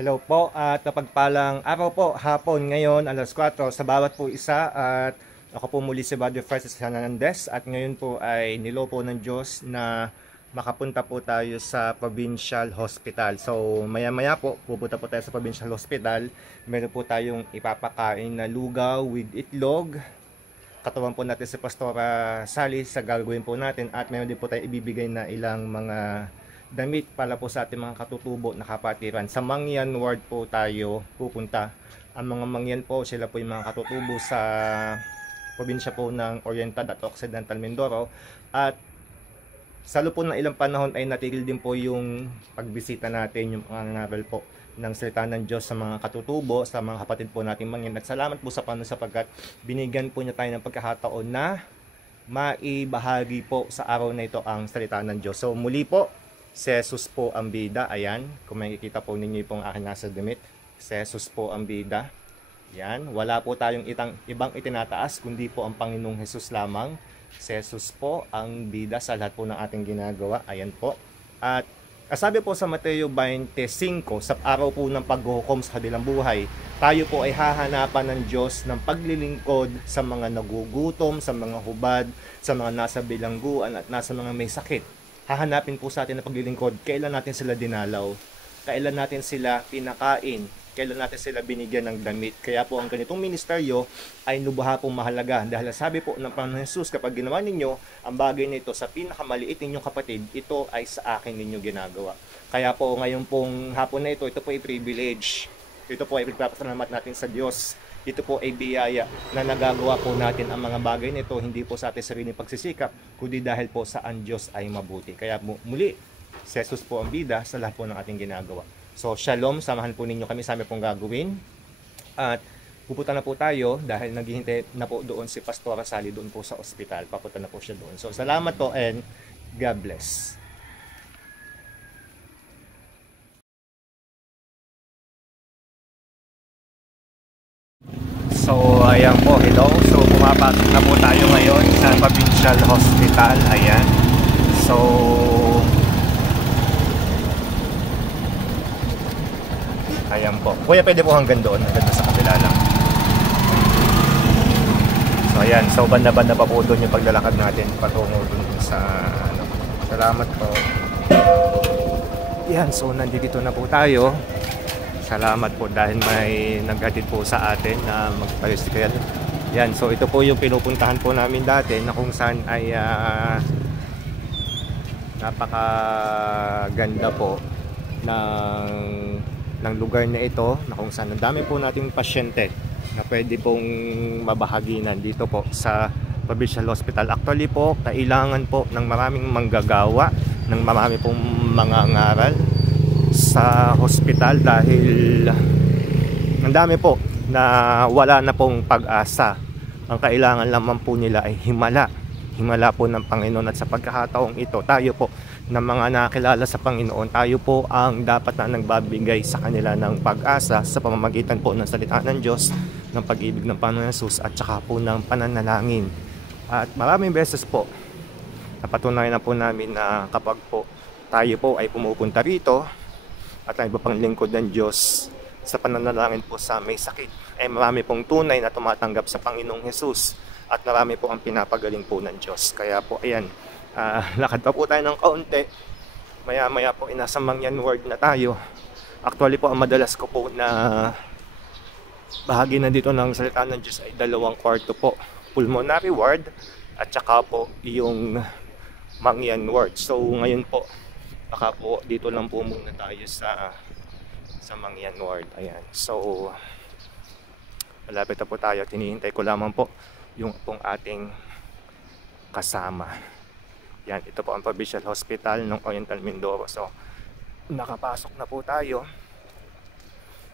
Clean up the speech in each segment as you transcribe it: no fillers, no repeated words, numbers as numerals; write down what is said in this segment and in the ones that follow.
Hello po at napagpalang araw po, hapon ngayon, alas 4 sa bawat po isa at ako po muli si Brother Francis Hernandez at ngayon po ay nilopo ng Diyos na makapunta po tayo sa Provincial Hospital. So maya maya po, pupunta po tayo sa Provincial Hospital. Meron po tayong ipapakain na lugaw with itlog. Katawan po natin si Pastora Sally sa gagawin po natin at meron din po tayo ibibigay na ilang mga damit para po sa ating mga katutubo na kapatiran. Sa Mangyan Ward po tayo pupunta. Ang mga Mangyan po, sila po yung mga katutubo sa probinsya po ng Oriental at Occidental Mindoro. At sa loob po ng ilang panahon ay natigil din po yung pagbisita natin, yung pangangaral po ng salita ng Diyos sa mga katutubo, sa mga kapatid po natin Mangyan. At salamat po sa Panginoon sapagkat binigyan po niya tayo ng pagkakataon na maibahagi po sa araw na ito ang salita ng Diyos. So muli po, si Jesus po ang bida. Ayan, kung makikita po ninyo yung aking nasa damit, si Jesus po ang bida. Yan, wala po tayong ibang itinataas kundi po ang Panginoong Jesus lamang. Si Jesus po ang bida sa lahat po ng ating ginagawa. Ayan po. At sabi po sa Mateo 25, sa araw po ng paghuhukom sa kabilang buhay, tayo po ay hahanapan ng Diyos ng paglilingkod sa mga nagugutom, sa mga hubad, sa mga nasa bilangguan at nasa mga may sakit. Hahanapin po sa atin na paglilingkod, kailan natin sila dinalaw, kailan natin sila pinakain, kailan natin sila binigyan ng damit. Kaya po ang ganitong ministeryo ay lubha pong mahalaga. Dahil sabi po ng Panginoon Jesus, kapag ginawa ninyo ang bagay na ito sa pinakamaliit ninyong kapatid, ito ay sa akin ninyo ginagawa. Kaya po ngayon pong hapon na ito po ay privilege. Ito po ay pagpapasalamat natin sa Diyos. Ito po ay biyaya na nagagawa po natin ang mga bagay nito, hindi po sa ating sariling pagsisikap, kundi dahil po sa ang Diyos ay mabuti. Kaya muli, si Jesus po ang bida sa lahat po ng ating ginagawa. So, shalom, samahan po ninyo kami sa aming pong gagawin. At pupunta na po tayo dahil naghihintay na po doon si Pastora Sally doon po sa ospital. Papunta na po siya doon. So, salamat po and God bless. So, ayan po, hello. So, pumapasok na po tayo ngayon sa Provincial Hospital. Ayan. So, ayan po. Kuya, pwede po hanggang doon. Hanggang doon sa kabila lang. So, ayan. So, banda-banda pa po doon yung paglalakad natin patungo doon sa, ano. Salamat po. Ayan. So, nandito na po tayo. Salamat po dahil may naghatid po sa atin na mag-tricycle. Yan, so ito po yung pinupuntahan po namin dati na kung saan ay napakaganda po ng lugar na ito, na kung saan ang dami po nating pasyente na pwede pong mabahaginan dito po sa Provincial Hospital. Actually po, kailangan po ng maraming manggagawa, ng marami pong mga ngaral sa hospital dahil ang dami po na wala na pong pag-asa. Ang kailangan lamang po nila ay himala po ng Panginoon. At sa pagkakataong ito, tayo po na mga nakilala sa Panginoon, tayo po ang dapat na nagbabigay sa kanila ng pag-asa sa pamamagitan po ng salita ng Diyos, ng pag-ibig ng Panginoon Jesus at saka po ng pananalangin. At maraming beses po napatunayan na po namin na kapag po tayo po ay pumupunta rito at ang iba pang lingkod ng Diyos sa pananalangin po sa may sakit, ay marami pong tunay na tumatanggap sa Panginoong Jesus at marami po ang pinapagaling po ng Diyos. Kaya po ayan, lakad pa po tayo ng kaunti, maya maya po nasa Mangyan Ward na tayo. Actually po ang madalas ko po na bahagi na dito ng salita ng Diyos ay 2 kwarto po, Pulmonary Ward at saka po yung Mangyan Ward. So ngayon po baka po dito lang po muna tayo sa Mangyan Ward. Ayan. So malapit na po tayo. Hinihintay ko lamang po yung pong ating kasama. Yan, ito po ang Provincial Hospital ng Oriental Mindoro. So nakapasok na po tayo.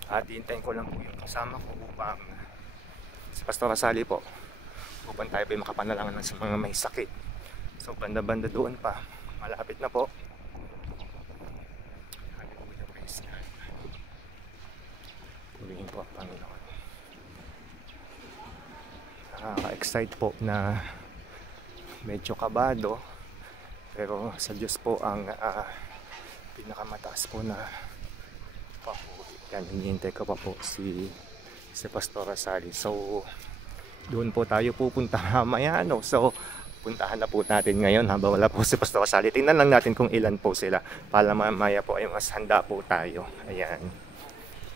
At hintayin ko lang po yung kasama ko upang si Pastora Sally po upang tayo po makapanalangan sa mga may sakit. So banda-banda doon pa. Malapit na po. Purihin po ang Panginoon. Nakaka-excite po na medyo kabado, pero sa Diyos po ang pinakamataas po na papuri. Yan, hinihintay ko pa po si Pastora Sally. So, doon po tayo pupunta mamaya, no? So, puntahan na po natin ngayon habang wala po si Pastora Sally. Tingnan lang natin kung ilan po sila para mamaya po ay mas handa po tayo. Ayan.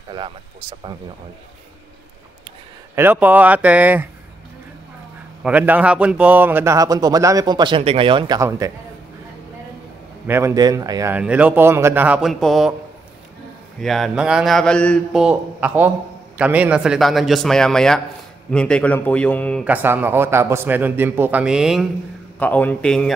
Salamat po sa Panginoon. Hello po, ate. Magandang hapon po. Magandang hapon po. Madami pong pasyente ngayon, kakaunti. Meron din. Ayan. Hello po, magandang hapon po. Ayan. Mangangaral po ako. Kami, ng salita ng Diyos maya-maya. Hinintay ko lang po yung kasama ko. Tapos meron din po kaming kaunting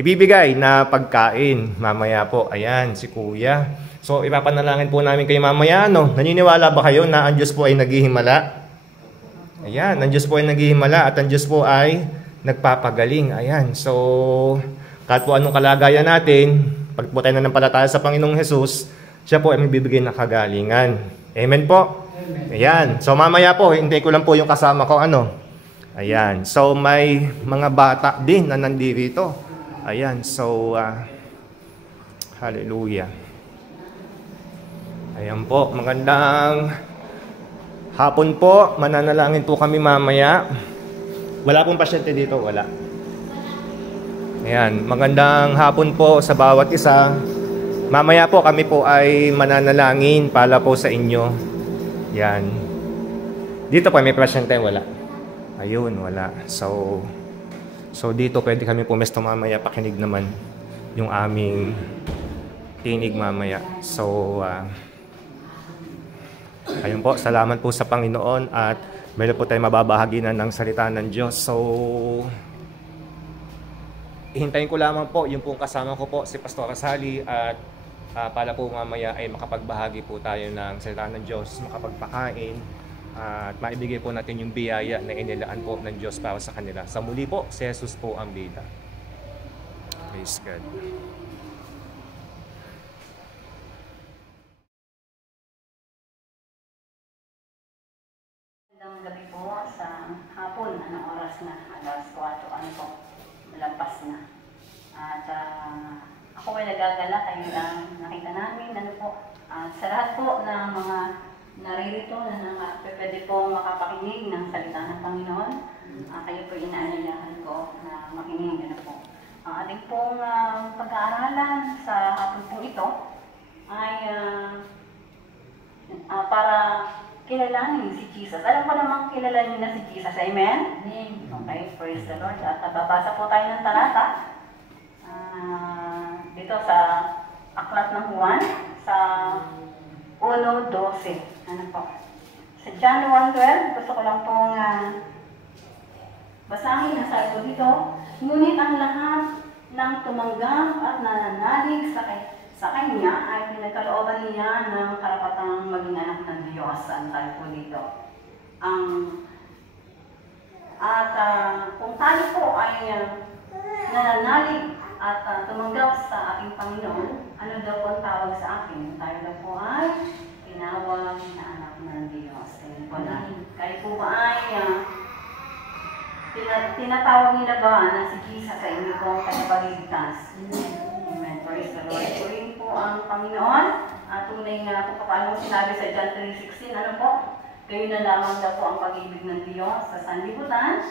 ibibigay na pagkain. Mamaya po. Ayan, si Kuya. So, ipapanalangin po namin kayo mamaya. No? Naniniwala ba kayo na ang Diyos po ay naghihimala? Ayan, ang Diyos po ay naghihimala at ang Diyos po ay nagpapagaling. Ayan, so kahit po anong kalagayan natin, pag po tayo nanampalataya sa Panginoong Hesus, siya po ay magbibigay ng kagalingan. Amen po? Amen. Ayan, so mamaya po, hintay ko lang po yung kasama ko, Ayan, so may mga bata din na nandito. Ayan, so, hallelujah. Ayan po, magandang hapon po, mananalangin po kami mamaya. Wala pong pasyente dito, wala. Ayan, magandang hapon po sa bawat isa. Mamaya po kami po ay mananalangin para po sa inyo. Yan. Dito po may pasyente, wala. Ayun, wala. So dito pwede kami pumesto mamaya, pakinig naman yung aming tinig mamaya. So, ayun po, salamat po sa Panginoon at meron po tayong mababahagi na ng salita ng Diyos. So, ihintayin ko lamang po yung pong kasama ko po, si Pastora Sally, at para po mamaya ay makapagbahagi po tayo ng salita ng Diyos, makapagpakain, at maibigay po natin yung biyaya na inilaan po ng Diyos para sa kanila. Sa muli po, si Jesus po ang bida. Praise God. Magandang gabi po sa hapon. Anong oras na? Alas 4. Ano po? Malampas na. At ako ay nagagala. Kayo lang nakita namin. Ano po? At sa lahat po ng mga naririto na pwede po makapakinig ng salita ng Panginoon, kayo po inaanyayahan ko na makinig. Ano po? Ang ating pong pag-aaralan sa hapon po ito ay para kilalanin si Jesus. Alam ko namang kilala niyo na si Jesus. Amen? Okay, praise the Lord. At babasa po tayo ng talata dito sa Aklat ng Juan sa 1:12. Ano po? Sa John 1:12, gusto ko lang pong basahin. Nasabi ko dito, ngunit ang lahat ng tumanggap at nananalig sa Kanya ay pinagkalooban niya ng karapatang maging anak ng Diyos. Ang tayo po dito. Kung tayo po ay nananalig at tumanggap sa ating Panginoon, ano daw po ang tawag sa akin? Tayo daw po ay tinawag na anak ng Diyos. Kayo po ba ay tinatawag nila ba na si Jesus sa inyo pong tagapagligtas? Amen. Praise the Lord. Purihin po ang Panginoon. Tunay nga po paano sinabi sa John 3:16, ano po? Kayo na lamang daw po ang pag-ibig ng Diyos sa sanlibutan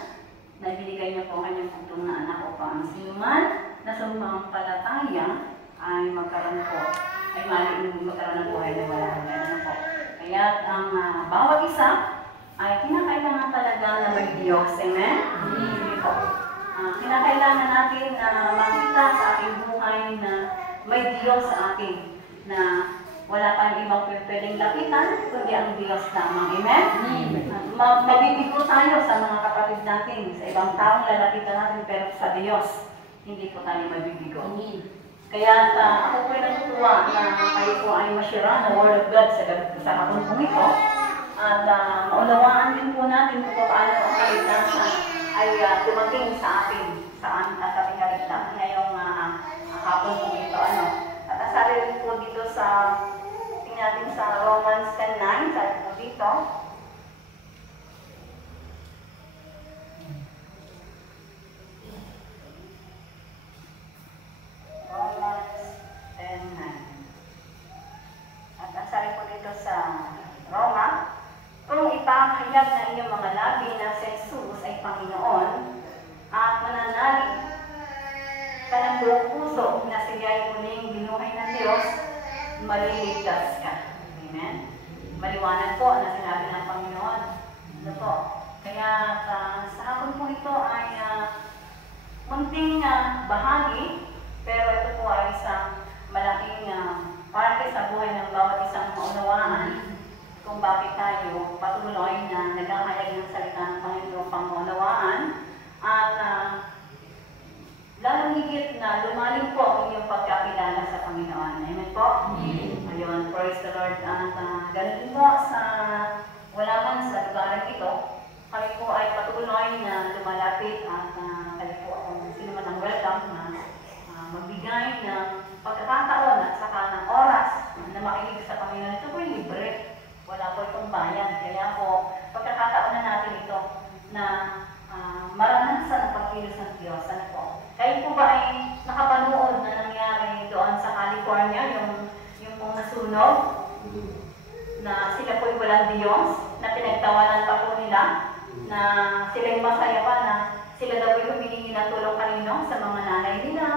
na binigay niya po ang kanyang putong na anak upang ang sinuman na sumampalataya ay magkaroon ng buhay na wala hanggan. Ano po? Kaya ang bawat isa ay kinakailangan talaga na may Diyos. Amen? Hindi po. Kinakailangan natin na makita sa ating buhay na may Diyos sa atin, na wala tayong ibang pwedeng lapitan, kundi ang Diyos lamang. Amen? Mabibigo tayo sa mga kapatid natin, sa ibang taong lalapitan natin, pero sa Diyos, hindi po tayo mabibigo. Kaya ako po ay natutuwa na kayo po ay masyara ng Word of God sa hapon pong ito. At maunawaan din po natin kung paano ang kaligtasan ay dumating sa atin, sa ating kaligtasan ngayong hapon po ito. At asabi rin po dito tingnan natin sa Romans 10:9, sabi po dito, Romans 10:9. maliligtas ka. Amen? Maliwanag po na sinabi ng Panginoon. Ano po? Kaya sa hapon po ito ay munting bahagi, pero ito po ay isang malaking parte sa buhay ng bawat isang maunawaan kung bakit tayo patuloy na naghahayag ng salita ng Panginoon pang maunawaan at lalong higit na lumalim po ang inyong pagkakilala sa Panginoon. Amen po? Ayun, praise the Lord. At ganun po sa wala man sa lugar ito, kami po ay patuloy na lumalapit at kami po kung sino man ang welcome na magbigay ng pagkakataon at saka ng oras na makinig sa Panginoon. Ito po yung libre. Wala po itong bayan. Kaya po, pagkakataon na natin ito na maranasan ang pagkilos ng Diyos. Ano po? Kayo po ba ay nakapanood na nangyari doon sa California, yung pong nasunog, na sila po ay walang Diyos, na pinagtawanan pa po nila, na sila yung masaya pa na sila daw ay humihingi ng tulong kanino sa mga nanay nila,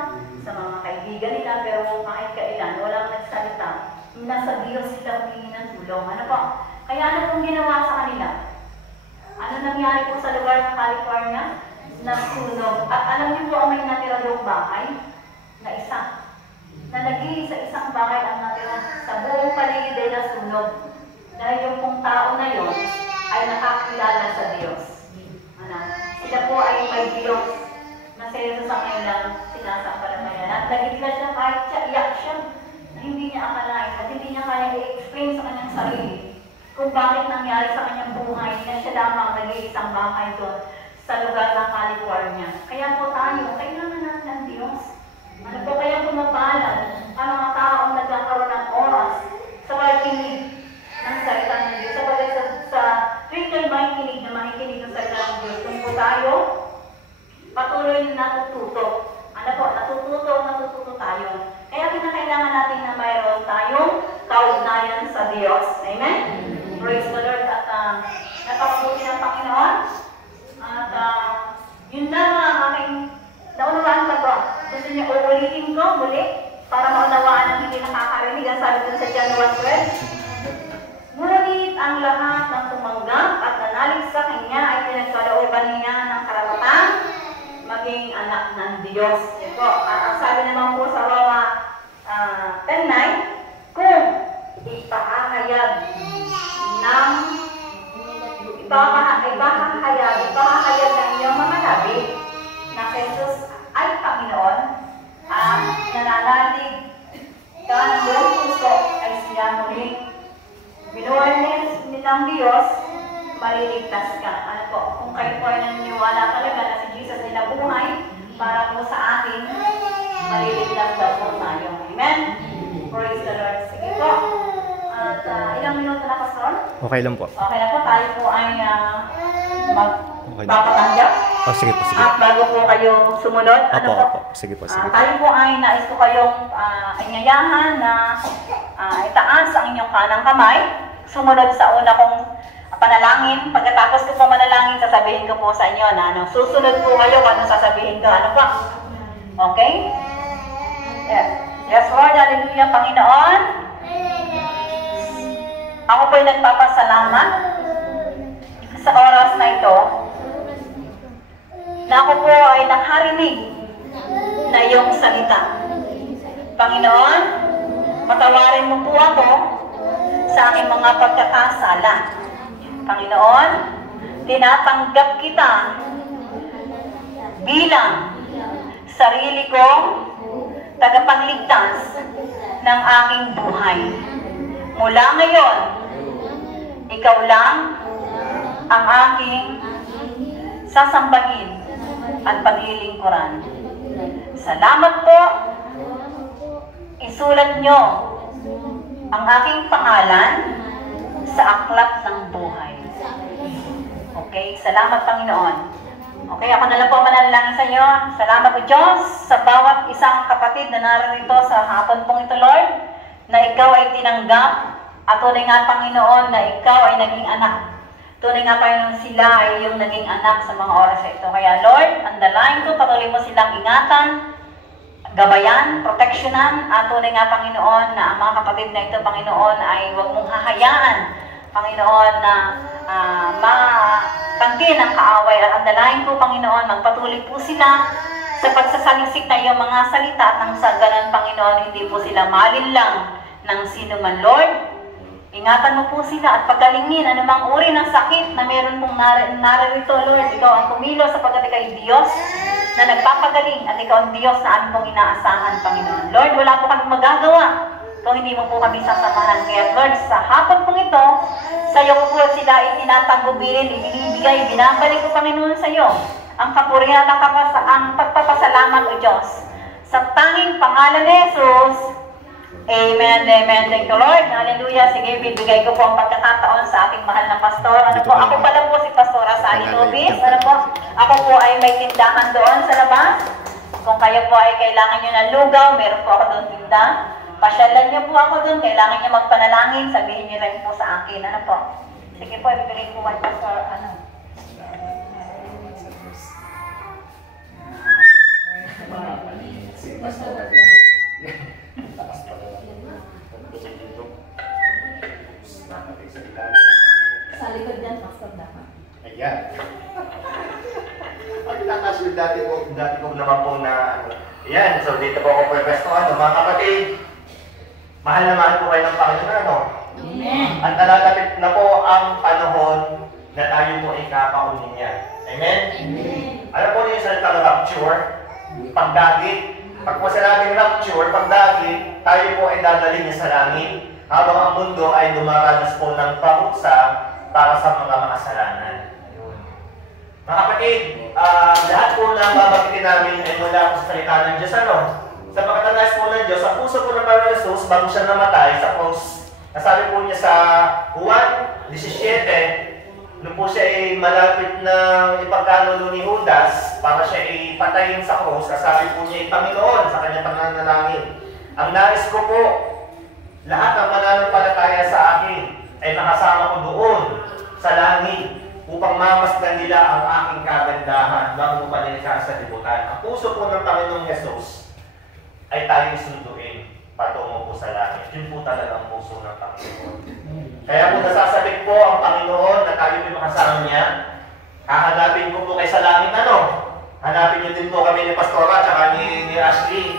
sa mga kaibigan nila, pero kahit kailan, walang nagsalita. Nasa Diyos sila humihingi ng tulong. Ano po? Kaya ano pong ginawa sa kanila? Ano nangyari po sa lugar ng California? Nasunog. At alam niyo po ang may natira doong bahay? Na isa. Na nag-iisa isang bahay ang natira. Sa buong paligid ay nasunog. Dahil yung pong tao na yon ay nakakilala sa Diyos. Ano? Sila po ay may Diyos na seryoso sa kanilang sinasampalamayan. At nagigla siya kahit siya, iyak siya. Na hindi niya akalain at hindi niya kaya i-explain sa kanyang sarili kung bakit nangyari sa kanyang buhay na siya lamang nag-iisang bahay doon sa lugar ng California. Kaya po tayo, kailangan natin ng Diyos. Ano po kaya pumapalag ang mga taong nagkakaroon ng oras sa pagkinig ng salita ng Diyos. Sabagat sa tuwing kayo makikinig na makikinig ng salita ng Diyos, kung po tayo, patuloy na natututo. Ano po, natututo tayo. Kaya kinakailangan natin na mayroon tayong kaugnayan sa Diyos. Amen? Praise the Lord. At napakabuti ng Panginoon. At yun lang ang aking naunawaan pa to. Gusto niyo uulitin ko muli para maunawaan ang hindi nakakarinig. Ang sabi ko sa John 1:12. Ngunit ang lahat ng tumanggap at nanalig sa Kanya ay pinagkalooban niya ng karapatan maging anak ng Diyos. Yan po. At ang sabi naman po sa Roma 10:9, kung ipahahayag ng inyong mga labi na Jesus ay Panginoon at nananalig ka ng buong puso ay siya muling binuhay nilang Diyos, maliligtas ka. Ano po, kung kayo po ay naniniwala talaga na si Jesus ay nabuhay para po sa atin, maliligtas daw po tayo. Amen? Praise the Lord. Sige po. At ilang minuto na, Pastor? Okay lang po. Okay na po. Tayo po ay magpapatanggap. Sige po, sige. At bago po kayo sumunod, Opo. Sige po, sige po. tayo po ay nais ko kayong ingayahan na itaas ang inyong kanang kamay. Sumunod sa una kong panalangin. Pagkatapos ko po manalangin, sasabihin ko po sa inyo na susunod po kayo kung ano sasabihin ko. Ano po? Okay? Yes. Yes, Lord. Hallelujah, Panginoon. Ako po ay nagpapasalamat sa oras na ito na ako po ay nakarinig na iyong salita. Panginoon, patawarin mo po ako sa aking mga pagkakasala. Panginoon, tinatanggap kita bilang sarili kong tagapagligtas ng aking buhay. Mula ngayon, ikaw lang ang aking sasambahin at paglilingkuran. Salamat po. Isulat nyo ang aking pangalan sa aklat ng buhay. Okay? Salamat, Panginoon. Okay, ako na lang po manalangin sa iyo. Salamat po, Diyos, sa bawat isang kapatid na narito sa hapon pong ito, Lord, na ikaw ay tinanggap at tunay nga, Panginoon, na ikaw ay naging anak. Tunay nga, Panginoon, sila ay yung naging anak sa mga oras na ito. Kaya, Lord, andalain ko, patuloy mo silang ingatan, gabayan, proteksyonan, at tunay nga Panginoon na ang mga kapatid na ito, Panginoon, ay huwag mong hahayaan, Panginoon, na matangkin ang kaaway. At ang dalayan ko, Panginoon, magpatuloy po sila sa pagsasaliksik na iyong mga salita at nang sa ganun, Panginoon, hindi po sila malinlang ng sino man, Lord. Ingatan mo po sila at pagalingin anumang uri ng sakit na meron pong naririto, Lord. Ikaw ang kumilos sapagkat ikaw ay Diyos na nagpapagaling at ikaw ang Diyos na aming pong inaasahan, Panginoon. Lord, wala po kami magagawa kung hindi mo po kami sasamahan. Kaya, Lord, sa hapon pong ito, sa iyo po sila itinatagubilin, ibinibigay, binabalik ko, Panginoon, sa iyo ang kapurihan at ang pagpapasalamat, O Diyos. Sa tanging pangalan ni Jesus, Amen, amen. Thank you, Lord. Hallelujah. Sige, bibigay ko po ang pagkakataon sa ating mahal na pastor. Ano po? Ako pala po si Pastora Sally Nobis. Ano po? Ako po ay may tindahan doon sa labas. Kung kayo po ay kailangan nyo ng lugaw, meron po ako doon tinda. Pasyalan nyo po ako doon. Kailangan nyo magpanalangin. Sabihin nyo rin po sa akin. Ano po? Sige po, ibigay ko one pastor. Ano? Sa likod dyan, pastor dapat. Ayan. Ang nakasyon dati ko naman po na ano. Ayan, so dito po ako pwesto. Mga kapatid, mahal na mahal po kayo ng Panginoon. Ano? Amen. At nalalapit na po ang panahon na tayo po ikakaunin niya. Amen? Amen. Ano po yung salita ng rapture? Pagdagit. Pag po sinabing rapture, pagdagit, tayo po ay dadalhin niya sa langit habang ang mundo ay dumaranas po ng parusa para sa mga makasalanan. Ayun. Mga kapatid, lahat po na babagitin namin ay mula po sa salita ng Diyos. Ano? Sa pagkatanas po ng Diyos, ang puso po ng Panginoon Jesus, bago siya namatay sa cross, nasabi po niya sa Juan 17, nung po siya ay malapit na ipagkanulo ni Judas para siya ay patayin sa cross, nasabi po niya ay Panginoon sa kanyang pananalangin. Ang nais ko po, lahat ng mananampalataya sa akin ay makasama ko doon sa langit upang mamasdan nila ang aking kagandahan bago mo panilikha sa libutan. Ang puso po ng Panginoong Jesus ay tayo sunduin patungo po sa langit. Yun po talaga ang puso ng Panginoon. Kaya kung nasasabik po ang Panginoon na tayo ay makasama niya, hahanapin ko po kayo sa langit. Ano? Hanapin niyo din po kami ni Pastora at ni Ashley.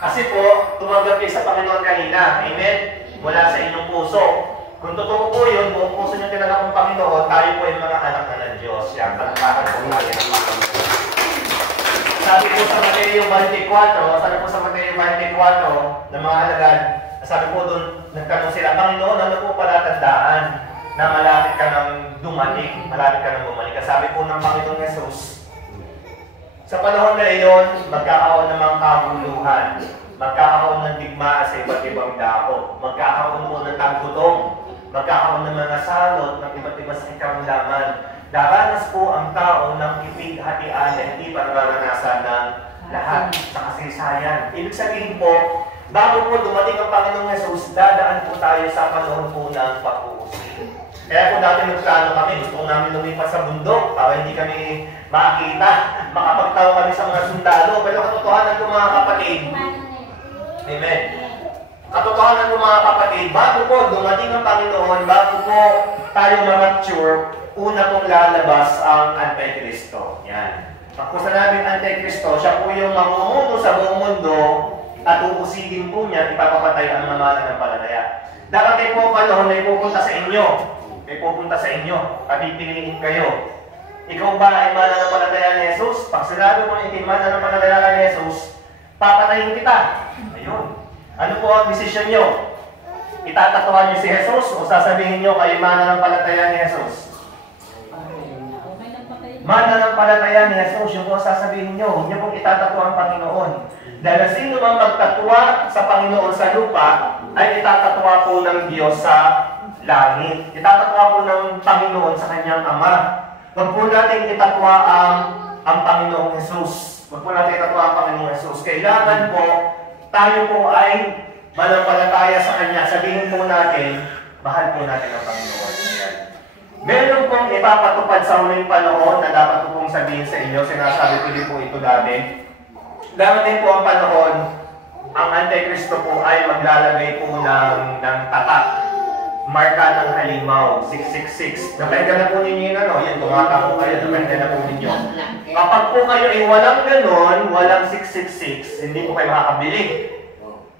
Kasi po, tumanggap kayo sa Panginoon kanina. Amen? Wala sa inyong puso. Kung totoo po yun, buong puso niyo tinanggap ang Panginoon, tayo po ay mga anak na ng Diyos. Yan, palakpakan po natin ang mga Panginoon. Sabi po sa Mateo 24, ng mga alagad, sabi po doon, nagtanong sila, Panginoon, ano po palatandaan na malapit ka ng dumating, malapit ka ng bumalik? Sabi po ng Panginoong Jesus, sa panahon na iyon, magkakaroon ng mga kabuluhan, magkakaroon ng digmaan sa iba't ibang dako, magkakaroon po ng tagutong, magkakaroon ng mga salot ng iba't ibang sa karamdaman. Daranas po ang tao ng ipighatian na hindi pa nararanasan ng lahat sa kasaysayan. Ibig sabihin po, bago po dumating ang Panginoong Jesus, dadaan po tayo sa panahon po ng pag-uusig. Kaya kung dati nagplano kami, gusto namin lumipat sa bundok para hindi kami makakita, makapagtawa kami sa mga sundalo. Pero katotohanan po mga kapatid, amen. Katotohanan po mga kapatid, bago po dumating ang Panginoon, bago po tayo ma-mature, una pong lalabas ang Antikristo. Yan. Pag po sinabing Antikristo, siya po yung mamumuno sa buong mundo at uusigin po niya, ipapapatay ang mga mananampalataya. Dapat po panahon na ipupunta sa inyo. May pupunta sa inyo, pipiliin kayo. Ikaw ba ay mananampalataya ni Jesus? Pag sinabi mo na hindi mananampalataya ni Jesus, papatayin kita. Ayun. Ano po ang desisyon nyo? Itatatuhan niyo si Jesus o sasabihin niyo kayo mananampalataya ni Jesus? Mananampalataya ni Jesus, yung po sasabihin niyo, huwag niyo pong itatatuhan ang Panginoon. Dahil sino mang magtatwa sa Panginoon sa lupa, ay itatatwa po ng Diyos sa langit. Itatatwa po ng Panginoon sa kanyang Ama. Huwag po natin itatwa ang Panginoong Jesus. Huwag po natin itatwa ang Panginoong Jesus. Kailangan po, tayo po ay manampalataya sa Kanya. Sabihin po natin, mahal po natin ang Panginoon. Meron pong ipapatupad sa huling panahon na dapat po pong sabihin sa inyo. Sinasabi ko din po ito dati. darating po ang panahon, ang Antikristo po ay maglalagay po ng tatak, marka ng halimaw, 666. Napahinggan na po ninyo yun, yan, tumatako kayo, napahinggan na po ninyo. Kapag po kayo ay walang ganon, walang 666, hindi po kayo makakabili.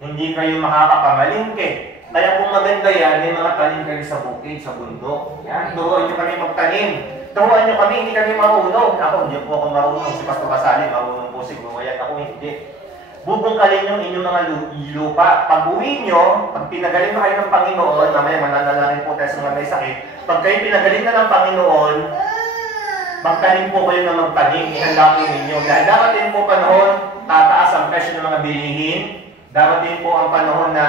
Hindi kayo makakapamalingke. Kaya kung maganda yan, may mga tanim kayo sa bukid, sa bundok. Yan, turuan nyo kami magtanim. Turuan nyo kami, hindi kami marunong. Ako, hindi po ako marunong. Si Pastor Casali, marunong po siguro yan. Ako hindi. Bubungkalin yung inyong mga lupa. Pag uwi nyo, pag pinagaling na kayo ng Panginoon, mamaya mananalangin po tayo sa mga may sakit, pag kayo pinagaling na ng Panginoon, magtanim po kayo na magtanim, ihanda po ninyo. Dahil darating po panahon, tataas ang presyo ng mga bilihin. Darating po ang panahon na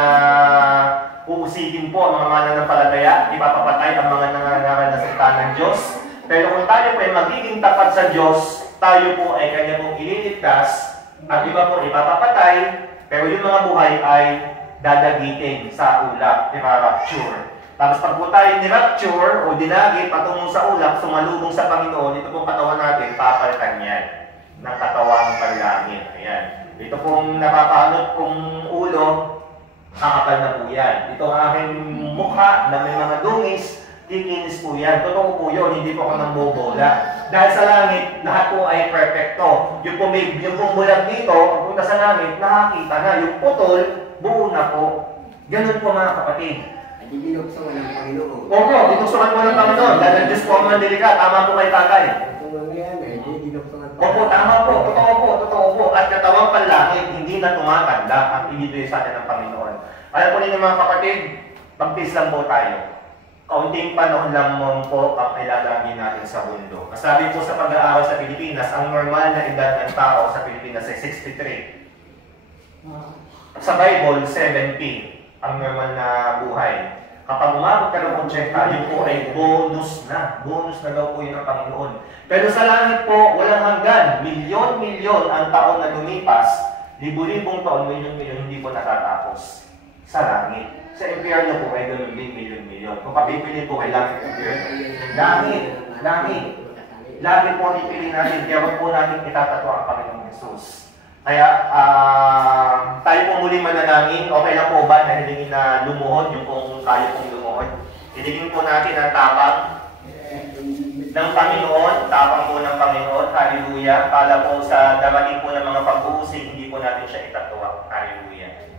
uusigin po ang mga mananampalataya, ipapapatay ang mga nangangaral na salita ng Diyos. Pero kung tayo po ay magiging tapat sa Diyos, tayo po ay kanya pong ililigtas, at iba po ipapapatay, pero yung mga buhay ay dadagitin sa ulap, i-rapture. Tapos pag po tayo ni-rapture o dinagit patungo sa ulap, sumalubong sa Panginoon, ito pong katawan natin, papalitan yan ng katawang panlangit. Ayan. Ito pong napapanot kong ulo, kakapal na po yan. Ito ang aking mukha na may mga dungis, kikinis po yan. Totoo po yun, hindi po ako nang bobola. Dahil sa langit, lahat po ay perfecto. Yung pong bulag dito, punta sa langit, nakakita na. Yung putol, buo na po. Ganun po mga kapatid. Dinuksungan ng Panginoon. Opo, dinuksungan mo ng Panginoon. Dahil ang Diyos po ang mandilika. Tama po kay tatay. Opo, tama po. Totoo po. At katawang panlangit, hindi na tumatanda ang ibibigay sa atin ng Panginoon. Alam po ninyo mga kapatid, pagtis lang po tayo. Kaunting panahon lang mo po ang ilalagay natin sa mundo. Sabi po sa pag-aaral sa Pilipinas, ang normal na edad ng tao sa Pilipinas ay 63. Sa Bible, 70 ang normal na buhay. Kapag umabot ka ng 80, yun po ay bonus na. Bonus na daw po yun ng Panginoon. Pero sa langit po, walang hanggan. Milyon-milyon ang taon na lumipas. Libu-libong taon, milyon-milyon, hindi po natatapos. Sa langit. Sa impyerno po ay ganun din, milyon-milyon. Kung papipili po kay langit impyerno. Langit. Langit po ang ipili natin. Kaya wag po natin itatatwa ang Panginoong Jesus. Kaya, tayo po muli manalangin. Okay lang po ba na hilingin na lumuhod yung kung tayo pong lumuhod? Hilingin po natin ang tapang ng Panginoon, tapang po ng Panginoon. Hallelujah. Para po sa darating po ng mga pag-uusig, hindi po natin siya itatwa. Hallelujah.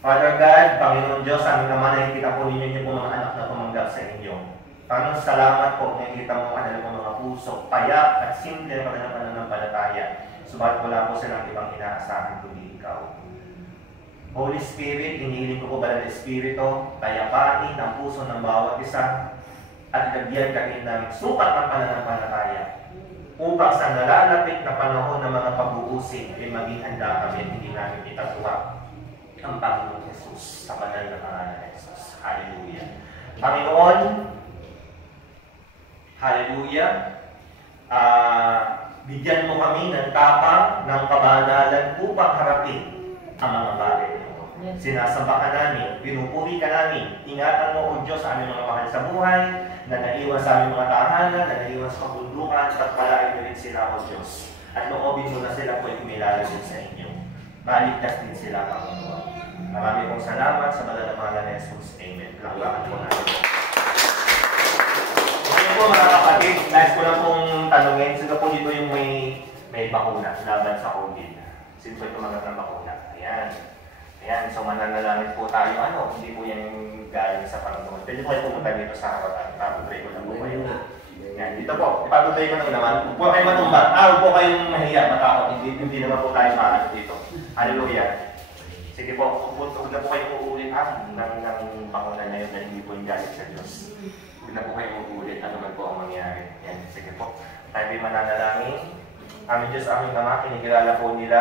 Father God, Panginoon Diyos, amin naman nakikita po ninyo po mga anak na tumanggap sa inyo. Panginoon, salamat po nakikita mo ang mga puso, payak at simple na pananampalataya. Subalit wala po silang ibang inaasahan kundi ikaw. Holy Spirit, inihiling ko po ba ng Espiritu, tayapain ang puso ng bawat isa at ilagyan kami ng sukat ng pananampalataya upang sa nalalapit na panahon ng mga pag-uusig ay maging handa kami at hindi namin itatwa ang Panginoon Jesus sa banal na pangalan ng Jesus. Hallelujah. Panginoon, hallelujah. Bigyan mo kami ng tapang, ng kabanalan upang harapin ang mga bagay na ito. Sinasamba ka namin, pinupuri ka namin. Ingatan mo, O Diyos, sa aming mga mahal sa buhay, na naiwan sa aming mga tahanan, na naiwan sa kabundukan, at palain mo rin sila, O Diyos. At loobin mo na sila po ay kumilala din sa inyo. Maligtas din sila, Panginoon. Marami pong salamat sa banal na pangalan ni Jesus. Amen. Langlakan po natin. Okay po mga kapatid, nice ko lang pong tanungin. Sino po dito yung may bakuna laban sa COVID? Sino po ito tumanggap ng bakuna? Ayan. Ayan, so mananalangin po tayo. Hindi po yung galing sa Panginoon. Pwede po kayo pumunta dito sa harapan. Ipapatry ko lang po kayo. Ayan, dito po. Ipapatry ko lang naman. Huwag po kayo matumba. Huwag po kayong mahiya, matakot. Hindi naman po tayo maalat dito. Hallelujah. Sige po, huwag na po kayong uulit ng bakuna na yun na hindi po yung galing sa Diyos. Huwag na po kayong uulit. Ano man po ang mangyari. Ayan, sige po. Tayo po mananalangin. Aming Diyos, aming Ama, kinigilala po nila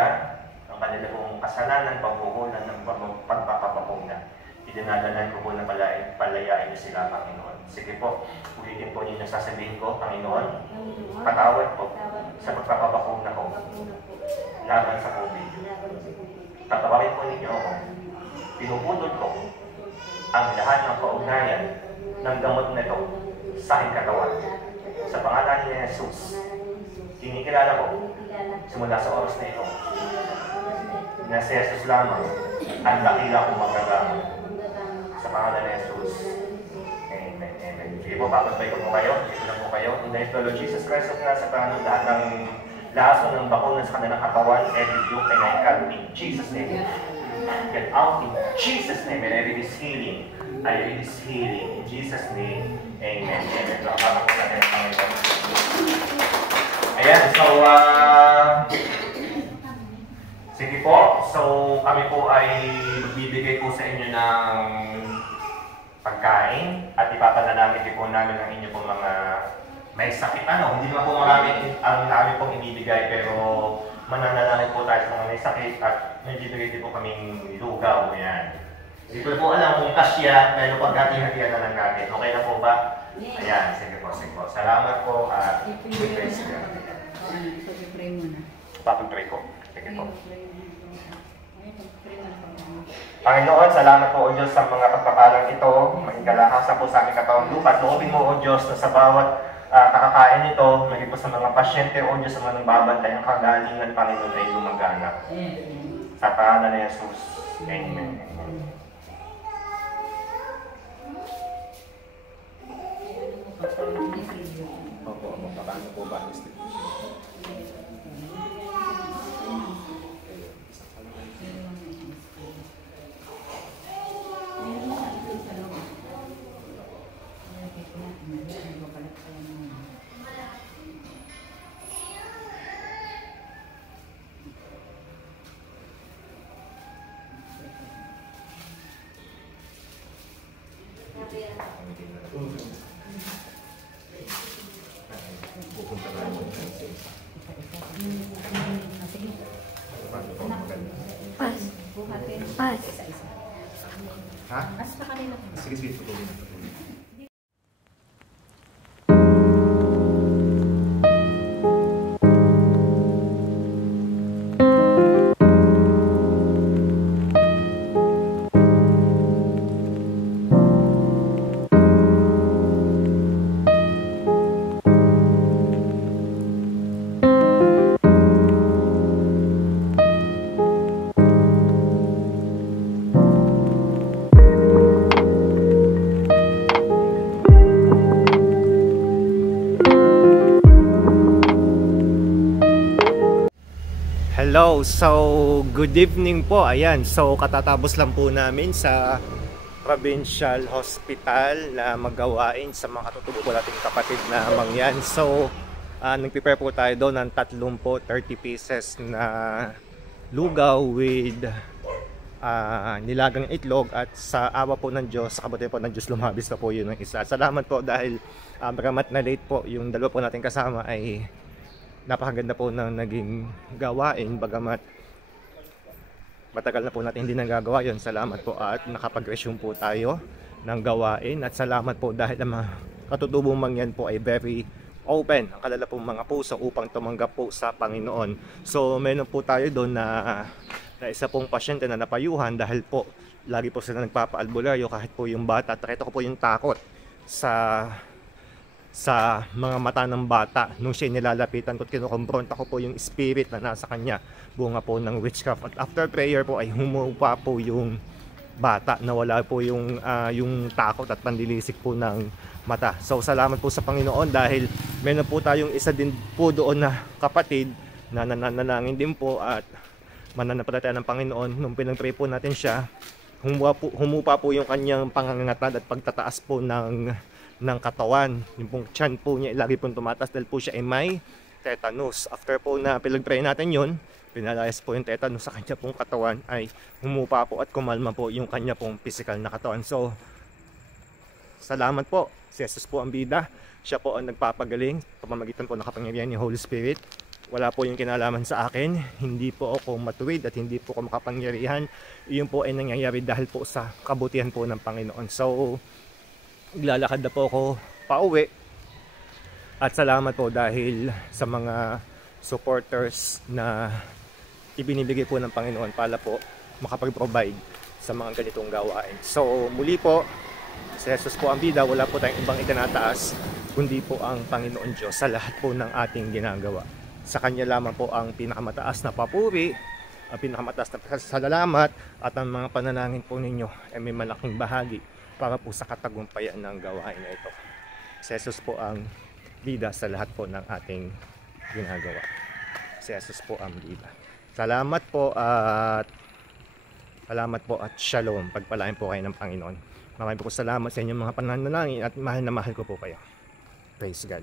ang kanila pong kasalanan, pagkukunan ng pagpapapakuna. Idinadanan ko po na palayain niyo sila, Panginoon. Sige po, ulitin po ninyo sasabihin ko, Panginoon, patawad po sa pagpapapakuna ko laban sa COVID. Tatawarin po ninyo ako. Pinupundot ko ang lahat ng kaugnayan ng gamot na ito sa aking katawan. Sa pangalan ni Jesus. Kinikilala ko Kinikilala ko simula sa oras na ito simula sa oras na ito na si Jesus lamang ang dakila kong magagamit magagamit sa pangalan ni Jesus. Amen. Amen. Sige po, papatbay ko po kayo. Dito lang po kayo. In the name of Lord Jesus Christ of Nazareth, paano lahat ng laso ng bakuna sa kanilang katawan, every yoke and I cut in Jesus' name. Get out in Jesus' name. And I release healing. I release healing. In Jesus' name. Amen. Amen. Nakapapag po natin ang Panginoon. Ayan. So, sige po. So, kami po ay bibigay po sa inyo ng pagkain at ipapanalangin din po namin ang inyo pong mga may sakit. Hindi naman po marami ang namin pong inibigay, pero mananalangin po tayo sa mga may sakit at nagbibigay din po kaming lugaw. Ayan. Hindi ko po alam kung kasya, pero pagkati-hatian na lang natin. Okay na po ba? Ayan. Sige po, sige po. Salamat po at praise God. Pag-pray muna. Papag-pray ko. Sige po. Pag-pray muna. Panginoon, salamat po o Diyos sa mga pagpapalang ito. Maging kalahasa po sa aming katawang lupa. At loobin mo o Diyos na sa bawat kakakain nito, maging po sa mga pasyente o Diyos sa mga nagbabantay ng kagalingan, Panginoon, ay lumaganap. Sa pangalan ni Jesus. Amen. Opo, paano po ba ang Pas. Ha? Pas pa kanila. Sige, sige. Tutuloy na. Hello, so good evening po. Ayan, so katatapos lang po namin sa Provincial Hospital na magawain sa mga katutubo po nating kapatid na mangyan. So, nag-prepare po tayo doon ng 30 pieces na lugaw with nilagang itlog at sa awa po ng Diyos, sa kabutihan po ng Diyos, lumabis na po yun ng isa. Salamat po dahil bagamat na late po, yung dalawa po nating kasama ay napakaganda po ng naging gawain, bagamat matagal na po natin hindi nagagawa yun. Salamat po at nakapag-resume po tayo ng gawain at salamat po dahil ang mga katutubong mangyan po ay very open ang kalala pong mga puso upang tumanggap po sa Panginoon. So meron po tayo doon na isa pong pasyente na napayuhan dahil po lagi po sila nagpapaalbularyo kahit po yung bata. Nakita ko po yung takot sa mga mata ng bata nung siya nilalapitan ko at kinukompronta ko po yung spirit na nasa kanya, bunga po ng witchcraft. At after prayer po ay humupa po yung bata, nawala po yung takot at pandilisik po ng mata. So salamat po sa Panginoon dahil meron po tayong isa din po doon na kapatid na nananalangin din po at mananampalataya ng Panginoon. Nung pinag-pray po natin siya, humupa po yung kanyang pangangatad at pagtataas po ng katawan. Yung pong tiyan po niya lagi pong tumataas dahil po siya ay may tetanus. After po na pinag-pray natin yun, pinalayas po yung tetanus sa kanya pong katawan, ay humupa po at kumalma po yung kanya pong physical na katawan. So salamat po, si Jesus po ang bida, siya po ang nagpapagaling, pamamagitan po ng kapangyarihan ni Holy Spirit. Wala po yung kinalaman sa akin, hindi po ako matuwid at hindi po ako makapangyarihan. Iyon po ay nangyayari dahil po sa kabutihan po ng Panginoon. So lalakad na po ako pauwi at salamat po dahil sa mga supporters na ibinibigay po ng Panginoon para po makapag-provide sa mga ganitong gawain. So muli po, si Jesus po ang bida, wala po tayong ibang itinataas kundi po ang Panginoon Diyos sa lahat po ng ating ginagawa. Sa Kanya lamang po ang pinakamataas na papuri, ang pinakamataas na pasasalamat, at ang mga panalangin po ninyo ay may malaking bahagi para po sa katagumpayan ng gawain na ito. Si Jesus po ang bida sa lahat po ng ating ginagawa. Si Jesus po ang bida. Salamat po at shalom. Pagpalain po kayo ng Panginoon. Maraming po salamat sa inyong mga pananalangin at mahal na mahal ko po kayo. Praise God.